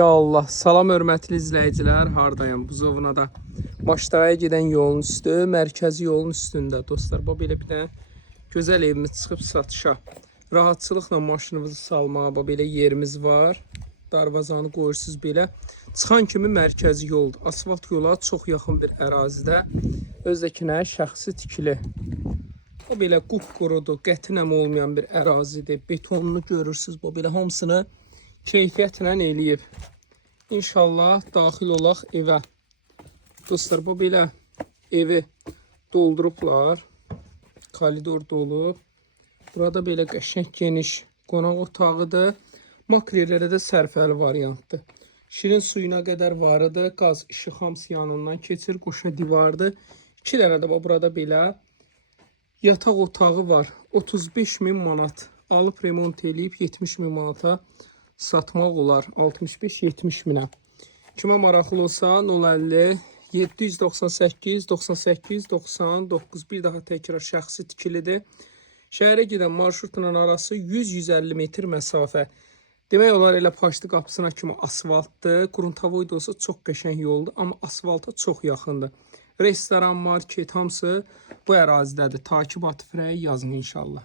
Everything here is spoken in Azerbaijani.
Ya Allah, salam hörmətli izləyicilər, hardayım? Buzovnada Maçdaya gedən yolun üstü, mərkəzi yolun üstündə. Dostlar, bu belə bir də gözəl evimiz çıxıb satışa. Rahatçılıqla maşınınızı salmağa belə yerimiz var. Darvazanı qoyursunuz belə. Çıxan kimi mərkəzi yoldur. Asfalt yola çox yaxın bir ərazidə. Özdəkinə şəxsi tikili. Bu belə qupqurudur, qətinəm olmayan bir ərazidir. Betonunu görürsünüz, bu belə hamısını keyfiyyətlə eləyib. İnşallah daxil olaq evə. Dostlar, bu belə evi doldurublar. Koridor dolub. Burada belə qəşəng geniş qonaq otağıdır. Makrellərə də sərfəli variantdır. Şirin suyuna qədər varıdır. Qaz, işıq hamısı yanından keçir. Qoşa divardır. 2 dənə də burada belə yataq otağı var. 35.000 manat. Alıb remont eləyib 70.000 manata satmaq olar. 65-70 minə. Kimə maraqlı olsa 050 798 98 99. Bir daha təkrar şəxsi tikilidir. Şəhərə gedən marşrutla arası 100-150 metr məsafə. Demək olar elə Paşdı qapısına kimi asfaltdır. Qruntavoy da olsa çox qəşəng yoldur, amma asfalta çox yaxındır. Restoran, market hamısı bu ərazidədir. Takib Atıfrəyi yazın inşallah.